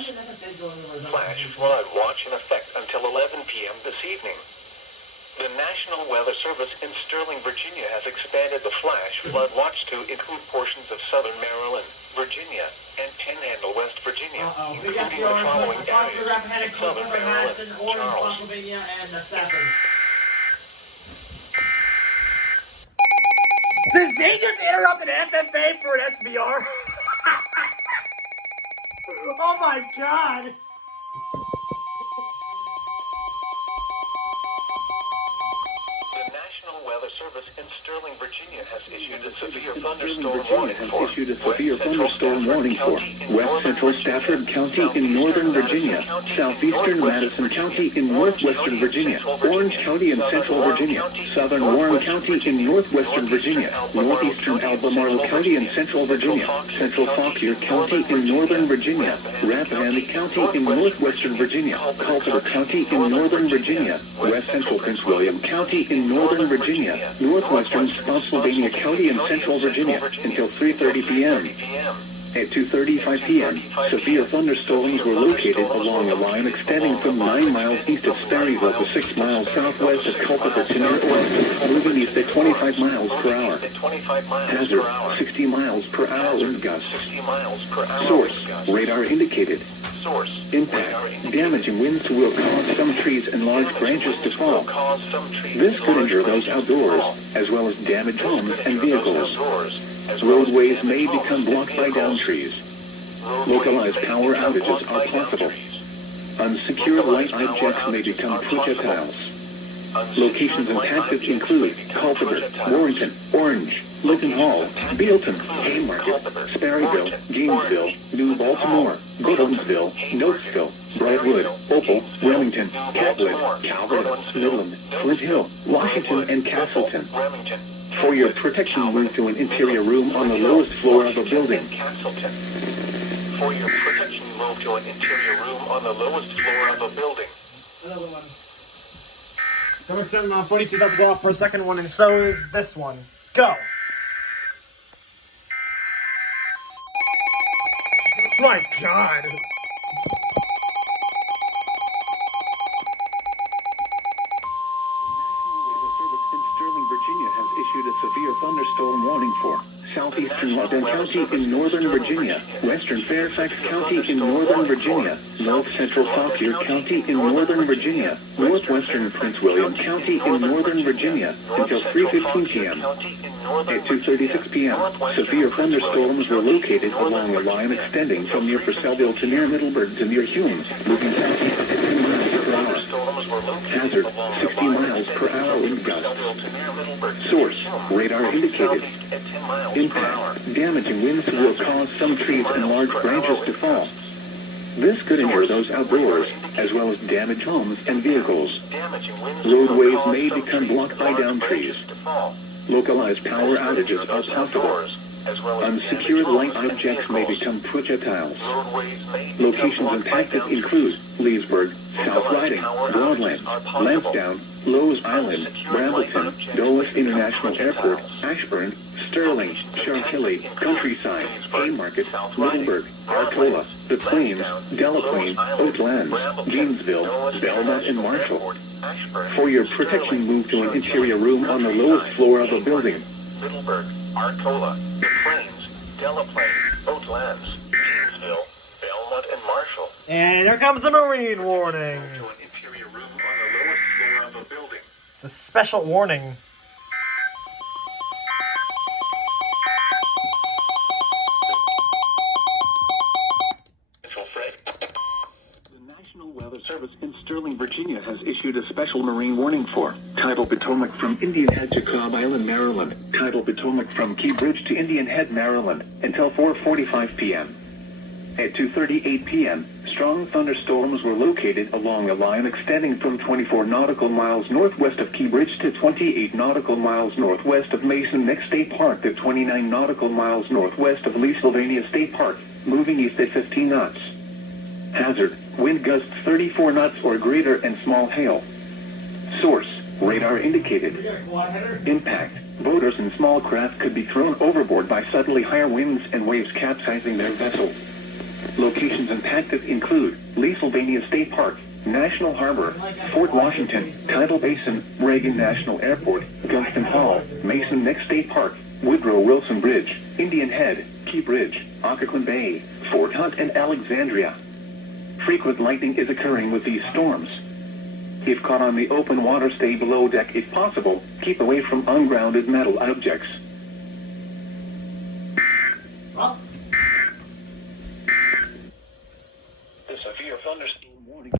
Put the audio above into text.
Flash flood watch in effect until 11 p.m. this evening. The National Weather Service in Sterling, Virginia has expanded the flash flood watch to include portions of southern Maryland, Virginia, and Panhandle, West Virginia, including the following areas: southern Maryland, Orange, Charles. Pennsylvania, and Stafford. Did they just interrupt an FFA for an SVR? Oh my god! The National Weather Service in Sterling, Virginia has issued a severe thunderstorm warning for West Central Stafford County in Northern Virginia, Southeastern Madison County in Northwestern Virginia, Orange County in Central Virginia, Southern Warren County in Northwestern Virginia, Northeastern Albemarle County in Central Virginia, Central Fauquier County in Northern Virginia, Rappahannock County in Northwestern Virginia, Culpeper County in Northern Virginia, West Central Prince William County in Northern Virginia, Northwestern Spotsylvania County in Central Virginia until 3:30 p.m. At 2:35 p.m., severe thunderstorms were located along a line extending from 9 miles east of Sperryville to 6 miles southwest of Culpeper to near Austin, moving east at 25 miles per hour. Hazard, 60 miles per hour wind gusts. Source, radar indicated. Impact, damaging winds will cause some trees and large branches to fall. This could injure those outdoors, as well as damage homes and vehicles. Roadways may become blocked by downed trees. Localized power outages are possible. Unsecured light objects may become projectiles. Locations impacted include Culpeper, Warrington, Orange, Lincoln Hall, Bealton, Haymarket, Sperryville, Gainesville, New Baltimore, Billonsville, Notesville, Brightwood, Opal, Remington, Catwood, Calvert, Midland, Flint Hill, Washington, and Castleton. For your protection, move to an interior room on the lowest floor of a building. For your protection, move to an interior room on the lowest floor of a building. Another one. Coming soon on 42, about to go off for a second one, and so is this one. Go! My god! Virginia has issued a severe thunderstorm warning for southeastern Loudoun County in Northern Virginia, western Fairfax County in Northern Virginia, north central Fauquier County in Northern Virginia, northwestern Prince William County in Northern Virginia until 3:15 p.m. At 2:36 p.m., severe thunderstorms were located along a line extending from near Purcellville to near Middleburg to near Humes, moving southeast at 10 miles per hour. Hazard, 60 miles per hour wind gusts. Source, radar indicated. Impact, damaging winds will cause some trees and large branches to fall. This could injure those outdoors, as well as damage homes and vehicles. Roadways may become blocked by downed trees. Localized power outages are possible. Unsecured light objects may become projectiles. Locations impacted include Leesburg, South Riding, Broadlands, Lansdowne, Lowe's Island, Brambleton, Dulles International Airport, Ashburn, Sterling, Chantilly, Countryside, Haymarket, Middleburg, Arcola, The Plains, Delaplane, Oatlands, Gainesville, Belmont, and Marshall. For your protection, move to an interior room on the lowest floor of a building. Middleburg, Arcola, The Plains, Delaplane, Oatlands, Gainesville, Belmont, and Marshall. And here comes the marine warning. To an interior room on the lowest floor of a building. It's a special warning. The National Weather Service in Sterling, Virginia has issued a special marine warning for Tidal Potomac from Indian Head to Cobb Island, Maryland, Tidal Potomac from Key Bridge to Indian Head, Maryland, until 4:45 p.m. At 2:38 p.m., strong thunderstorms were located along a line extending from 24 nautical miles northwest of Key Bridge to 28 nautical miles northwest of Mason Neck State Park to 29 nautical miles northwest of Lee Sylvania State Park, moving east at 15 knots. Hazard, wind gusts 34 knots or greater and small hail. Source, radar indicated. Impact, boaters and small craft could be thrown overboard by suddenly higher winds and waves capsizing their vessel. Locations impacted Tactics include Leesylvania State Park, National Harbor, Fort Washington, Tidal Basin, Reagan National Airport, Gunston Hall, Mason Neck State Park, Woodrow Wilson Bridge, Indian Head, Key Bridge, Occoquan Bay, Fort Hunt, and Alexandria. Frequent lightning is occurring with these storms. If caught on the open water, stay below deck if possible. Keep away from ungrounded metal objects. Well, The severe thunderstorm